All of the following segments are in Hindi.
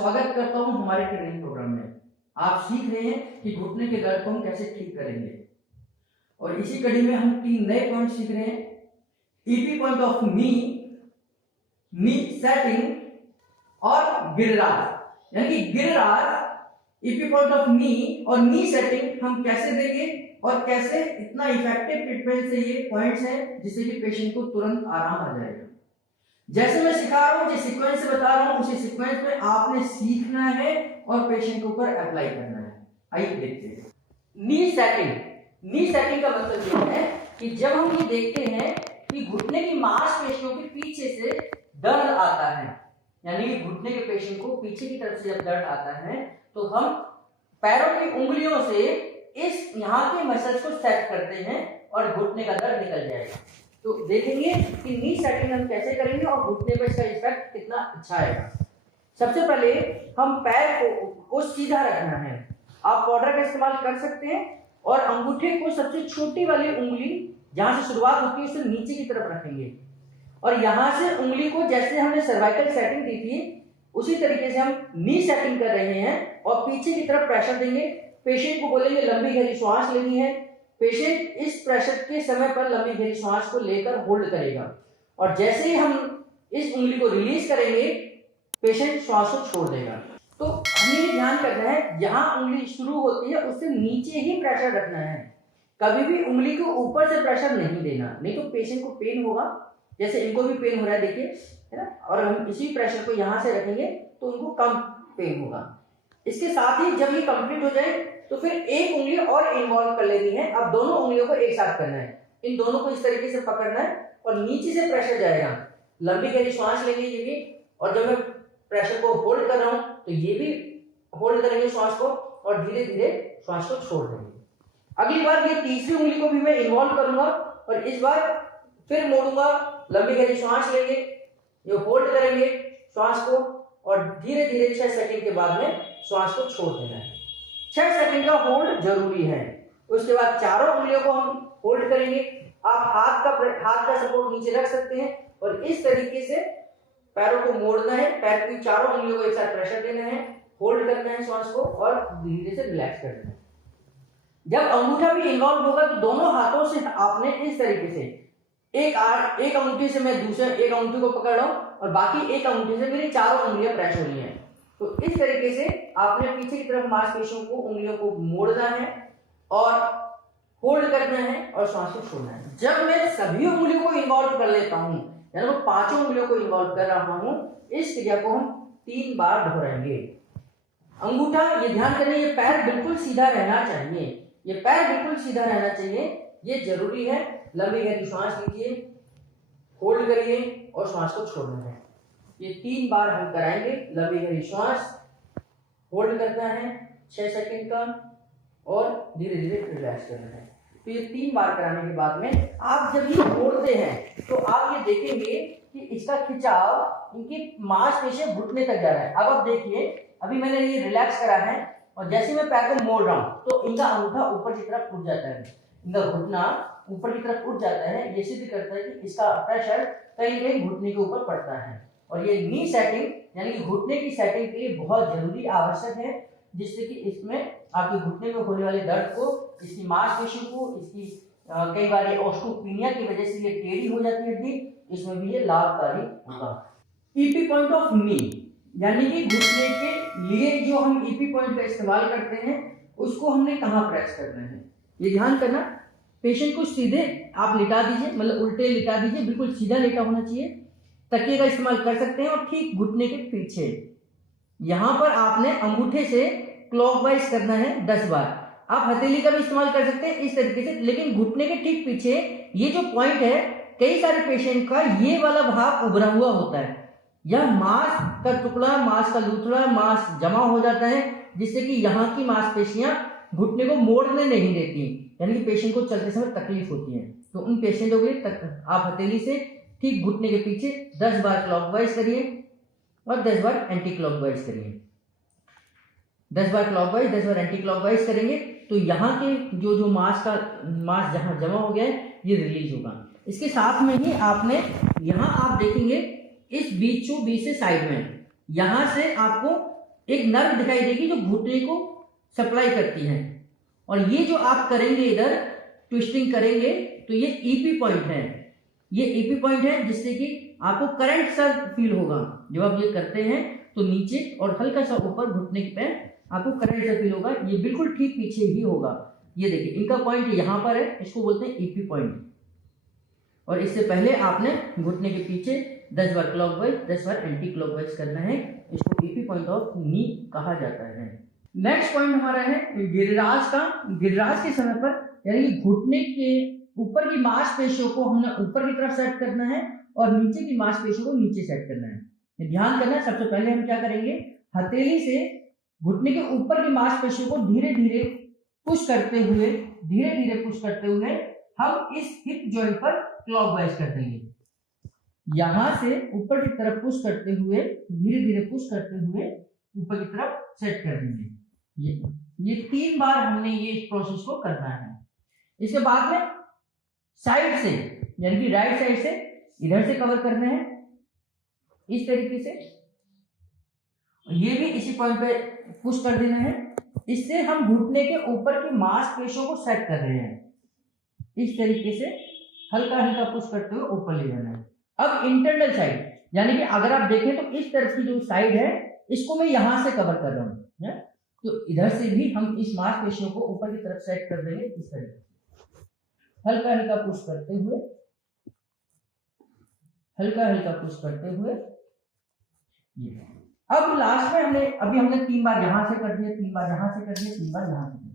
स्वागत करता हूं हमारे ट्रेनिंग प्रोग्राम में। आप सीख रहे हैं कि घुटने के दर्द को हम कैसे ठीक करेंगे और इसी कड़ी में हम 3 नए पॉइंट सीख रहे हैं। EP point of knee setting और गिरिराज। यानी कि गिरिराज, ईपी पॉइंट ऑफ नी और नी सेटिंग हम कैसे देंगे और कैसे इतना इफेक्टिव ट्रीटमेंट से ये पॉइंट्स हैं जिससे कि पेशेंट को तुरंत आराम आ जाएगा। जैसे मैं सिखा रहा हूं, जिस सीक्वेंस से बता रहा हूं, उसी सीक्वेंस में आपने सीखना है और पेशेंट के ऊपर अप्लाई करना है। आइए देखते हैं। नी सेटिंग का मतलब ये है कि जब हम ये देखते हैं कि घुटने की मांसपेशियों के पीछे से दर्द आता है, यानी कि घुटने के पेशेंट को पीछे की तरफ से जब दर्द आता है तो हम पैरों की उंगलियों से इस यहाँ के मसल्स को सेट करते हैं और घुटने का दर्द निकल जाएगा। तो देखेंगे कि नी सेटिंग हम कैसे करेंगे और घुटने पर इसका इफेक्ट कितना अच्छा आएगा। सबसे पहले हम पैर को सीधा रखना है। आप पाउडर का इस्तेमाल कर सकते हैं और अंगूठे को सबसे छोटी वाली उंगली जहां से शुरुआत होती है उससे नीचे की तरफ रखेंगे और यहां से उंगली को, जैसे हमने सर्वाइकल सेटिंग दी थी उसी तरीके से हम नी सेटिंग कर रहे हैं और पीछे की तरफ प्रेशर देंगे। पेशेंट को बोलेंगे लंबी गहरी श्वास लेनी है। पेशेंट इस प्रेशर के समय पर लंबी गहरी श्वास को लेकर होल्ड करेगा और जैसे ही हम इस उंगली को रिलीज करेंगे पेशेंट श्वास को छोड़ देगा। तो हमें ये ध्यान करना है जहां उंगली शुरू होती है उससे नीचे ही प्रेशर रखना है। कभी भी उंगली को ऊपर से प्रेशर नहीं देना, नहीं तो पेशेंट को पेन होगा। जैसे इनको भी पेन हो रहा है, देखिए, है ना, और हम इसी प्रेशर को यहां से रखेंगे तो उनको कम पेन होगा। इसके साथ ही जब ये कंप्लीट हो जाए तो फिर एक उंगली और इन्वॉल्व कर लेनी है। अब दोनों उंगलियों को एक साथ करना है, इन दोनों को इस तरीके से पकड़ना है और नीचे से प्रेशर जाएगा। लंबी गहरी श्वास लेंगे ये भी, और जब मैं प्रेशर को होल्ड कर रहा हूं तो ये भी होल्ड करेंगे श्वास को और धीरे धीरे श्वास को छोड़ देंगे। अगली बार ये तीसरी उंगली को भी मैं इन्वॉल्व करूंगा और इस बार फिर मोड़ूंगा। लंबी गहरी श्वास लेंगे, ये होल्ड करेंगे श्वास को और धीरे धीरे 6 सेकंड के बाद में श्वास को छोड़ देना है। 6 सेकंड का होल्ड जरूरी है। उसके बाद चारों उंगलियों को हम होल्ड करेंगे। आप हाथ का सपोर्ट नीचे रख सकते हैं और इस तरीके से पैरों को मोड़ना है। पैर की चारों उंगलियों को एक साथ प्रेशर देना है, होल्ड करना है श्वास को और धीरे से रिलैक्स कर देना है। जब अंगूठा भी इन्वॉल्व होगा तो दोनों हाथों से आपने इस तरीके से एक अंगूठी से मैं दूसरे एक अंगूठी को पकड़ रहा हूं और बाकी एक अंगूठी से मेरी चारों उंगलियां प्रेस हो रही हैं। तो इस तरीके से आपने पीछे की तरफ मांसपेशियों को, उंगलियों को मोड़ना है और होल्ड करना है और श्वास को छोड़ना है। जब मैं सभी उंगलियों को इन्वॉल्व कर लेता हूं, यानी मैं 5 उंगलियों को इन्वॉल्व कर रहा हूं, इस क्रिया को हम 3 बार दोहराएंगे। अंगूठा, ये ध्यान करें, ये पैर बिल्कुल सीधा रहना चाहिए। ये पैर बिल्कुल सीधा रहना चाहिए, ये जरूरी है। लंबी गहरी श्वास लीजिए, होल्ड करिए और श्वास को छोड़ना है। ये 3 बार हम कराएंगे। लंबी गहरी श्वास, होल्ड करना है 6 सेकंड का और धीरे धीरे रिलैक्स करना है। तो ये 3 बार कराने के बाद में आप जब ये मोड़ते हैं तो आप ये देखेंगे कि इसका खिंचाव इनकी मांसपेशियां घुटने तक जा रहा है। अब आप देखिए, अभी मैंने ये रिलैक्स करा है और जैसे मैं पैर को मोड़ रहा हूं तो इनका अंगूठा ऊपर की तरफ उठ जाता है, इनका घुटना ऊपर की तरफ उठ जाता है। ये सिद्ध करता है कि इसका प्रेशर कहीं कहीं घुटने के ऊपर पड़ता है और ये नी सेटिंग यानी कि घुटने की सेटिंग के लिए बहुत जरूरी आवश्यक है, जिससे कि इसमें आपके घुटने में होने वाले दर्द को, इसकी मांसपेशियों को, इसकी कई बार ऑस्टियोपेनिया की वजह से ये टेढ़ी हो जाती है हड्डी, इसमें भी ये लाभकारी होगा। ईपी पॉइंट ऑफ नी यानी कि घुटने के लिए जो हम ईपी पॉइंट का इस्तेमाल करते हैं उसको हमने कहाँ प्रेस करना है, ये ध्यान करना। पेशेंट को सीधे आप लिटा दीजिए, मतलब उल्टे लिटा दीजिए, बिल्कुल सीधा लेटा होना चाहिए। तकिए का इस्तेमाल कर सकते हैं और ठीक घुटने के पीछे यहां पर आपने अंगूठे से क्लॉकवाइज करना है 10 बार। आप हथेली का भी इस्तेमाल कर सकते हैं इस तरीके से, लेकिन घुटने के ठीक पीछे ये जो पॉइंट है, कई सारे पेशेंट का ये वाला भाग उभरा हुआ होता है। यह मांस का टुकड़ा, मांस का लूथड़ा, मांस जमा हो जाता है, जिससे कि यहाँ की मांसपेशियां घुटने को मोड़ने नहीं देती, यानी कि पेशेंट को चलते समय तकलीफ होती है। तो उन पेशेंटों के लिए आप हथेली से ठीक घुटने के पीछे 10 बार क्लॉकवाइज करिए और 10 बार एंटी क्लॉकवाइज करिए। 10 बार क्लॉकवाइज, 10 बार एंटी क्लॉकवाइज करेंगे तो यहाँ के जो मांस जहाँ जमा हो गया है ये रिलीज होगा। इसके साथ में ही आपने यहाँ आप देखेंगे इस बीच से साइड में यहाँ से आपको एक नर्व दिखाई देगी जो घुटने को सप्लाई करती है, और ये जो आप करेंगे इधर ट्विस्टिंग करेंगे तो ये ईपी पॉइंट है, ये ईपी पॉइंट है जिससे कि आपको करंट सा फील होगा। जब आप ये करते हैं तो नीचे और हल्का सा ऊपर घुटने पे आपको करंट सा फील होगा। ये बिल्कुल ठीक पीछे ही होगा। ये देखिए इनका पॉइंट यहाँ पर है, इसको बोलते हैं ईपी पॉइंट। और इससे पहले आपने घुटने के पीछे 10 बार क्लॉकवाइज 10 बार एंटी क्लॉकवाइज करना है। इसको ईपी पॉइंट ऑफ नी कहा जाता है। नेक्स्ट पॉइंट हमारा है गिरिराज का। गिरिराज के समय पर यानी कि घुटने के ऊपर की मांसपेशियों को हमने ऊपर की तरफ सेट करना है और नीचे की मांसपेशियों को नीचे सेट करना है। ध्यान करना है, सबसे पहले हम क्या करेंगे, हथेली से घुटने के ऊपर की मांसपेशियों को धीरे धीरे पुश करते हुए हम इस हिप जॉइंट पर क्लॉकवाइज कर देंगे। यहां से ऊपर की तरफ पुश करते हुए धीरे धीरे पुश करते हुए ऊपर की तरफ सेट कर देंगे। ये 3 बार हमने ये प्रोसेस को करना है। इसके बाद में साइड से यानी कि राइट साइड से इधर से कवर करना है इस तरीके से, ये भी इसी पॉइंट पे पुश कर देना है। इससे हम घुटने के ऊपर की मांसपेशियों को सेट कर रहे हैं। इस तरीके से हल्का हल्का पुश करते हुए ऊपर ले जाना है। अब इंटरनल साइड यानी कि अगर आप देखें तो इस तरफ की जो साइड है इसको मैं यहां से कवर कर रहा हूं, तो इधर से भी हम इस मांसपेशियों को ऊपर की तरफ सेट कर देंगे इस तरीके से, हल्का हल्का पुश करते हुए ये। अब लास्ट में हमने 3 बार यहां से कर दिया, 3 बार यहां से कर दिया, 3 बार यहां से कर दिया।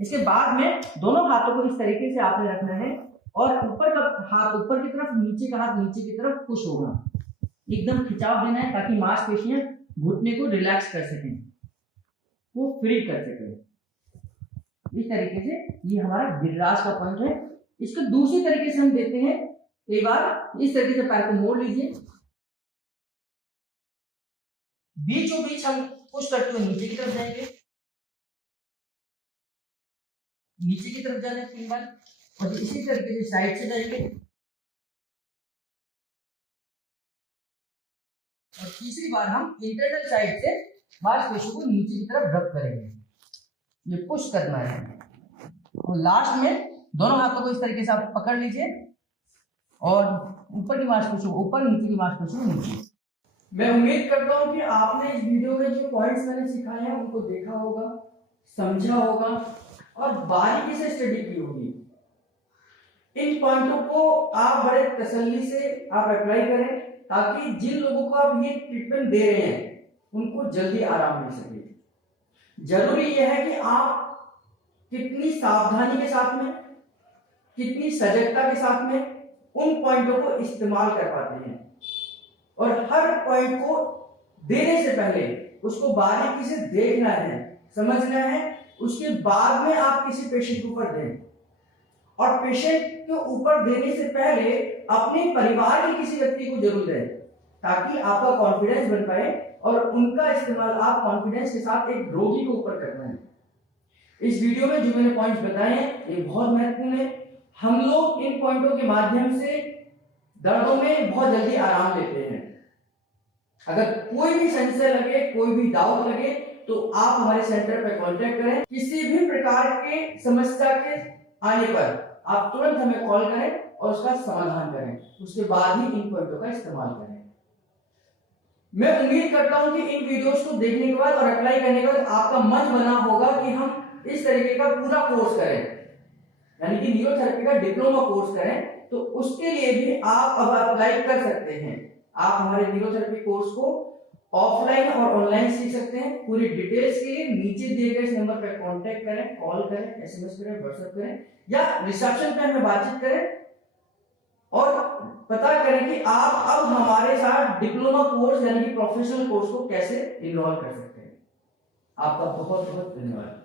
इसके बाद में दोनों हाथों को इस तरीके से आपने रखना है और ऊपर का हाथ ऊपर की तरफ, नीचे का हाथ नीचे की तरफ पुश होगा, एकदम खिंचाव देना है ताकि मांसपेशियां घुटने को रिलैक्स कर सकें, वो फ्री कर सकें। इस तरीके से ये हमारा गिरिराज का पॉइंट है। इसको दूसरी तरीके से हम देते हैं, एक बार इस तरीके से पैर को मोड़ लीजिए, बीचों बीच हम पुश करते हुए नीचे की तरफ जाएंगे, नीचे की तरफ जाना है 3 बार, और इसी तरीके से साइड से जाएंगे और तीसरी बार हम इंटरनल साइड से मांसपेशियों को नीचे की तरफ रब करेंगे। ये पुश करना है और लास्ट में दोनों हाथों को इस तरीके से आप पकड़ लीजिए और ऊपर की मांसपेशियों को ऊपर, नीचे की मांसपेशियों को नीचे। मैं उम्मीद करता हूं कि आपने इस वीडियो में जो पॉइंट्स मैंने सिखाए हैं उनको देखा होगा, समझा होगा और बारीकी से स्टडी की होगी। इन पॉइंटों को आप बड़े तसल्ली से आप अप्लाई करें ताकि जिन लोगों को आप ये ट्रीटमेंट दे रहे हैं उनको जल्दी आराम मिल सके। जरूरी यह है कि आप कितनी सावधानी के साथ में, कितनी सजगता के साथ में उन पॉइंटों को इस्तेमाल कर पाते हैं और हर पॉइंट को देने से पहले उसको बारीकी से देखना है, समझना है, उसके बाद में आप किसी पेशेंट के ऊपर दें। और पेशेंट के ऊपर देने से पहले अपने परिवार के किसी व्यक्ति को जरूर दें ताकि आपका कॉन्फिडेंस बन पाए और उनका इस्तेमाल आप कॉन्फिडेंस के साथ एक रोगी के ऊपर करना है। इस वीडियो में जो मैंने पॉइंट्स बताए हैं ये बहुत महत्वपूर्ण है। हम लोग इन पॉइंटों के माध्यम से दर्दों में बहुत जल्दी आराम लेते हैं। अगर कोई भी संशय लगे, कोई भी डाउट लगे तो आप हमारे सेंटर पर कांटेक्ट करें। किसी भी प्रकार के समस्या के आने पर आप तुरंत हमें कॉल करें और उसका समाधान करें, उसके बाद ही इन पॉइंटों का इस्तेमाल करें। मैं उम्मीद करता हूं कि इन वीडियोस को देखने के बाद और अप्लाई करने के बाद आपका मन बना होगा कि हम इस तरीके का पूरा कोर्स करें, यानी कि न्यूरोथेरेपी का डिप्लोमा कोर्स करें। तो उसके लिए भी आप अब अप्लाई कर सकते हैं। आप हमारे न्यूरोथेरेपी कोर्स को ऑफलाइन और ऑनलाइन सीख सकते हैं। पूरी डिटेल्स के लिए नीचे दिए गए इस नंबर पर कांटेक्ट करें, कॉल करें, एसएमएस करें, व्हाट्सएप करें या रिसेप्शन पे हमें बातचीत करें और पता करें कि आप अब हमारे साथ डिप्लोमा कोर्स यानी कि प्रोफेशनल कोर्स को कैसे इनरोल कर सकते हैं। आपका बहुत बहुत धन्यवाद।